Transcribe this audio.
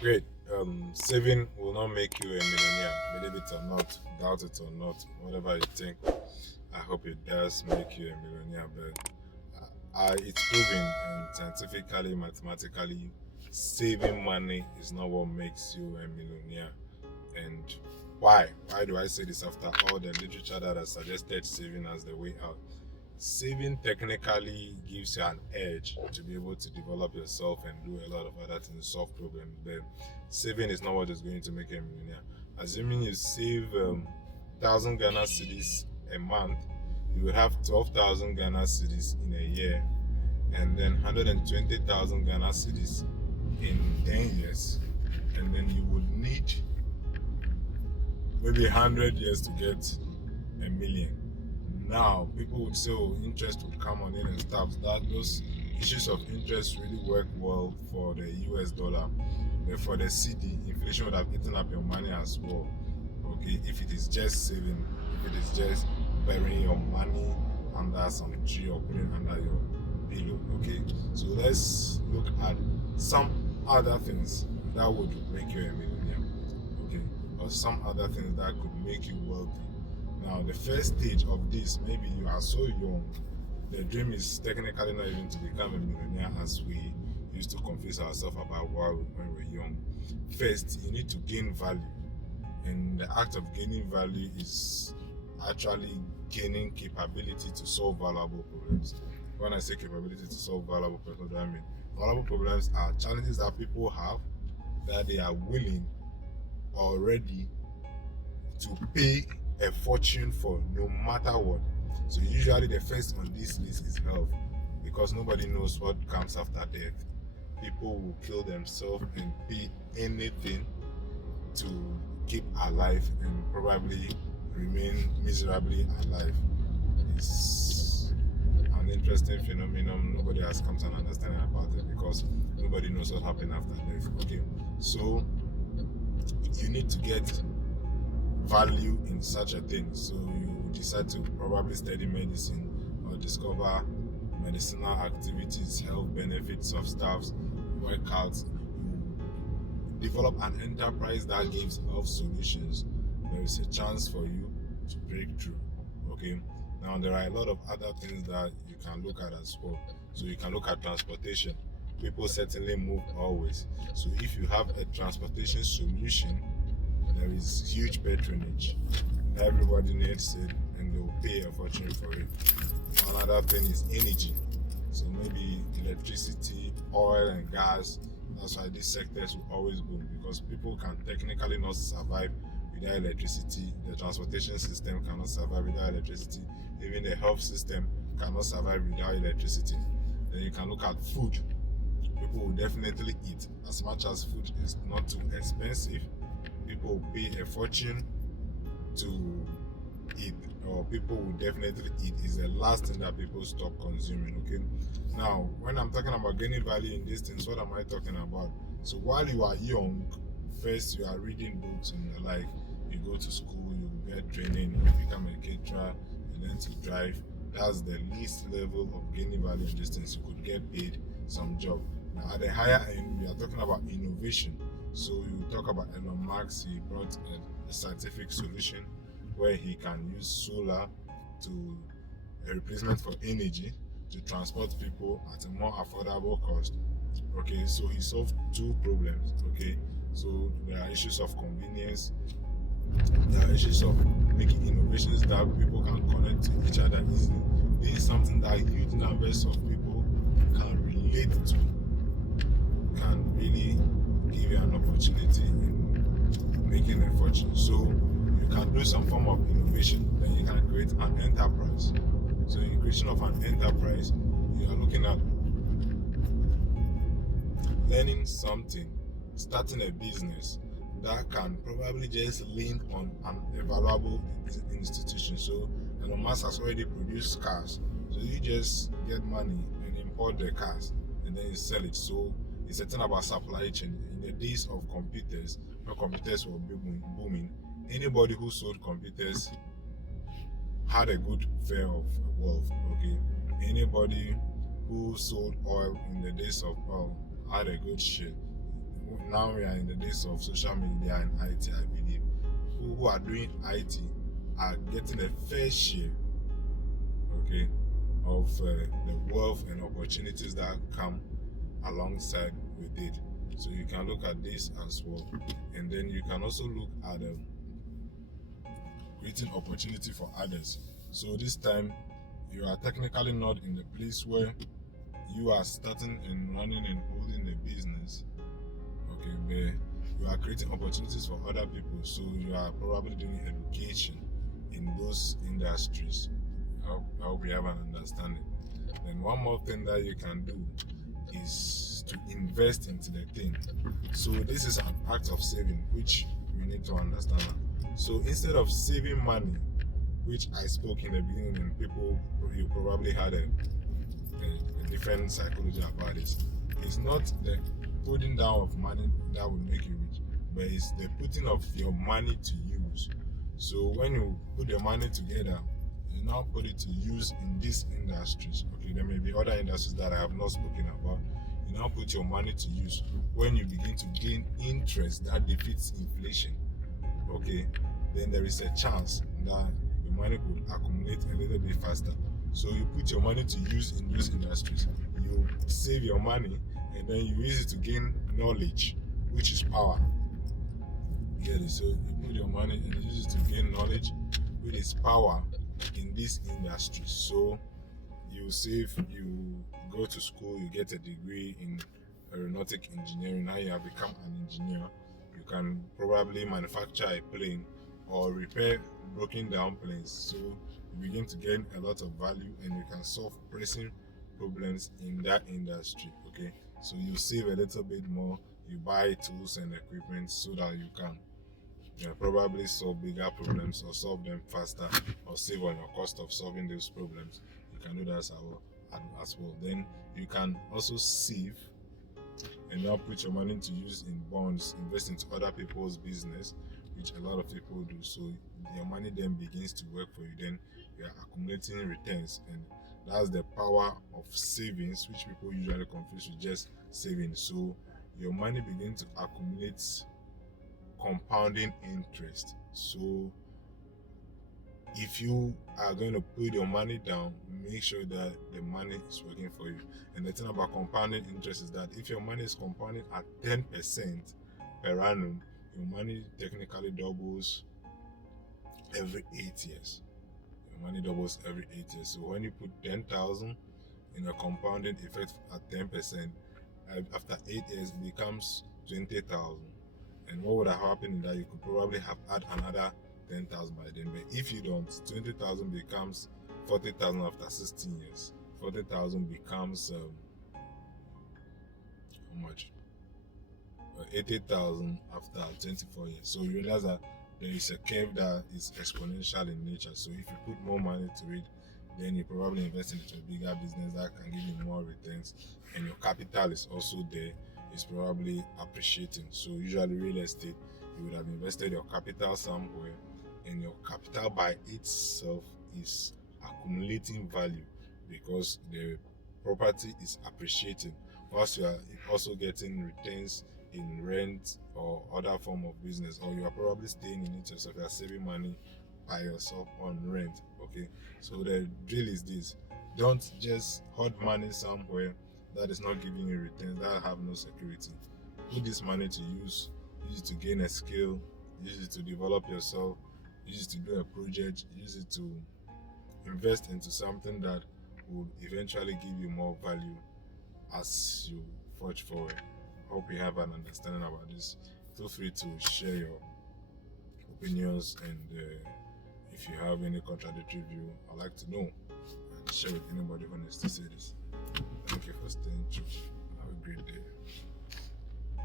Great. Saving will not make you a millionaire. Believe it or not, doubt it or not, whatever you think. I hope it does make you a millionaire. But it's proven and scientifically, mathematically, saving money is not what makes you a millionaire. And why? Why do I say this after all the literature that has suggested saving as the way out? Saving technically gives you an edge to be able to develop yourself and do a lot of other things, solve problems. But saving is not what is going to make you a millionaire. Assuming you save 1,000 Ghana cedis a month, you would have 12,000 Ghana cedis in a year, and then 120,000 Ghana cedis in 10 years, and then you would need maybe 100 years to get a million. Now, people would say, oh, interest would come on in and stuff. That those issues of interest really work well for the US dollar. But for the CD, inflation would have eaten up your money as well. Okay, if it is just saving, if it is just burying your money under some tree or putting under your pillow. Okay, so let's look at some other things that would make you a millionaire. Okay, or some other things that could make you wealthy. Now, the first stage of this, maybe you are so young, the dream is technically not even to become a millionaire as we used to confuse ourselves about when we were young. First, you need to gain value, and the act of gaining value is actually gaining capability to solve valuable problems. When I say capability to solve valuable problems, what do I mean? Valuable problems are challenges that people have that they are willing or ready to pay a fortune for no matter what. So usually the first on this list is health, because nobody knows what comes after death. People will kill themselves and pay anything to keep alive and probably remain miserably alive. It's an interesting phenomenon. Nobody has come to an understanding about it because nobody knows what happened after death. Okay, so you need to get value in such a thing. So you decide to probably study medicine or discover medicinal activities, health benefits of stuffs, workouts. You develop an enterprise that gives health solutions. There is a chance for you to break through. Okay. Now there are a lot of other things that you can look at as well. So you can look at transportation. People certainly move always. So if you have a transportation solution, there is huge patronage. Everybody needs it and they will pay a fortune for it. Another thing is energy. So maybe electricity, oil and gas. That's why these sectors will always boom, because people can technically not survive without electricity. The transportation system cannot survive without electricity. Even the health system cannot survive without electricity. Then you can look at food. People will definitely eat. As much as food is not too expensive, people will pay a fortune to eat, or people will definitely eat. Is the last thing that people stop consuming. Okay, now when I'm talking about gaining value in these things, what am I talking about? So while you are young, first you are reading books and the like, you go to school, you get training, you become a caterer, and then to drive. That's the least level of gaining value in these things. You could get paid some job. Now at the higher end, we are talking about innovation. So you talk about Elon Musk. He brought a scientific solution where he can use solar to a replacement for energy to transport people at a more affordable cost. Okay, so he solved two problems. Okay, so there are issues of convenience, there are issues of making innovations that people can connect to each other easily. This is something that huge numbers of people can relate to, can really give you an opportunity in making a fortune. So you can do some form of innovation, then you can create an enterprise. So in creation of an enterprise, you are looking at learning something, starting a business that can probably just lean on a valuable institution. So Elon Musk has already produced cars, so you just get money and import the cars and then you sell it. So it's a thing about supply chain. In the days of computers, when computers were booming, anybody who sold computers had a good fare of wealth. Okay, anybody who sold oil in the days of oil had a good share. now we are in the days of social media and IT. I believe people who are doing IT are getting a fair share, okay, of the wealth and opportunities that come alongside with it. So you can look at this as well, and then you can also look at creating opportunity for others. So this time you are technically not in the place where you are starting and running and holding a business, okay, where you are creating opportunities for other people. So you are probably doing education in those industries. I hope you have an understanding. Then one more thing that you can do is to invest into the thing. So this is an act of saving, which we need to understand. So instead of saving money, which I spoke in the beginning, and people, you probably had a different psychology about it. It's not the putting down of money that will make you rich, but it's the putting of your money to use. So when you put your money together, you now put it to use in these industries. Okay, there may be other industries that I have not spoken about. You now put your money to use. When you begin to gain interest that defeats inflation, okay, then there is a chance that your money could accumulate a little bit faster. So you put your money to use in those industries. You save your money and then you use it to gain knowledge, which is power. Get it? So you put your money and use it to gain knowledge, which is power in this industry. So you save, you go to school, you get a degree in aeronautic engineering. Now you have become an engineer. You can probably manufacture a plane or repair broken down planes. So you begin to gain a lot of value and you can solve pressing problems in that industry. Okay, so you save a little bit more, you buy tools and equipment so that you can probably solve bigger problems or solve them faster or save on your cost of solving those problems. You can do that as well. Then you can also save and now put your money to use in bonds, invest into other people's business, which a lot of people do. So your money then begins to work for you. Then you are accumulating returns, and that's the power of savings, which people usually confuse with just saving. So your money begins to accumulate compounding interest. So if you are going to put your money down, make sure that the money is working for you. And the thing about compounding interest is that if your money is compounding at 10% per annum, your money technically doubles every 8 years. Your money doubles every 8 years. So when you put 10,000 in a compounding effect at 10%, after 8 years it becomes 20,000. And what would have happened is that you could probably have had another 10,000 by then. But if you don't, 20,000 becomes 40,000 after 16 years. 40,000 becomes how much? 80,000 after 24 years. So you realize that there is a curve that is exponential in nature. So if you put more money to it, then you probably invest into a bigger business that can give you more returns, and your capital is also there. It's probably appreciating. So usually real estate, you would have invested your capital somewhere, and your capital by itself is accumulating value because the property is appreciating. Whilst you are also getting returns in rent or other form of business, or you are probably staying in it yourself, you are saving money by yourself on rent. Okay, so the drill is this: don't just hold money somewhere that is not giving you returns, that have no security. Put this money to use it to gain a skill, use it to develop yourself, use it to do a project, use it to invest into something that will eventually give you more value as you forge forward. Hope you have an understanding about this. Feel free to share your opinions, and if you have any contradictory view, I'd like to know and share with anybody who needs to say this. Thank you for staying true. Have a great day.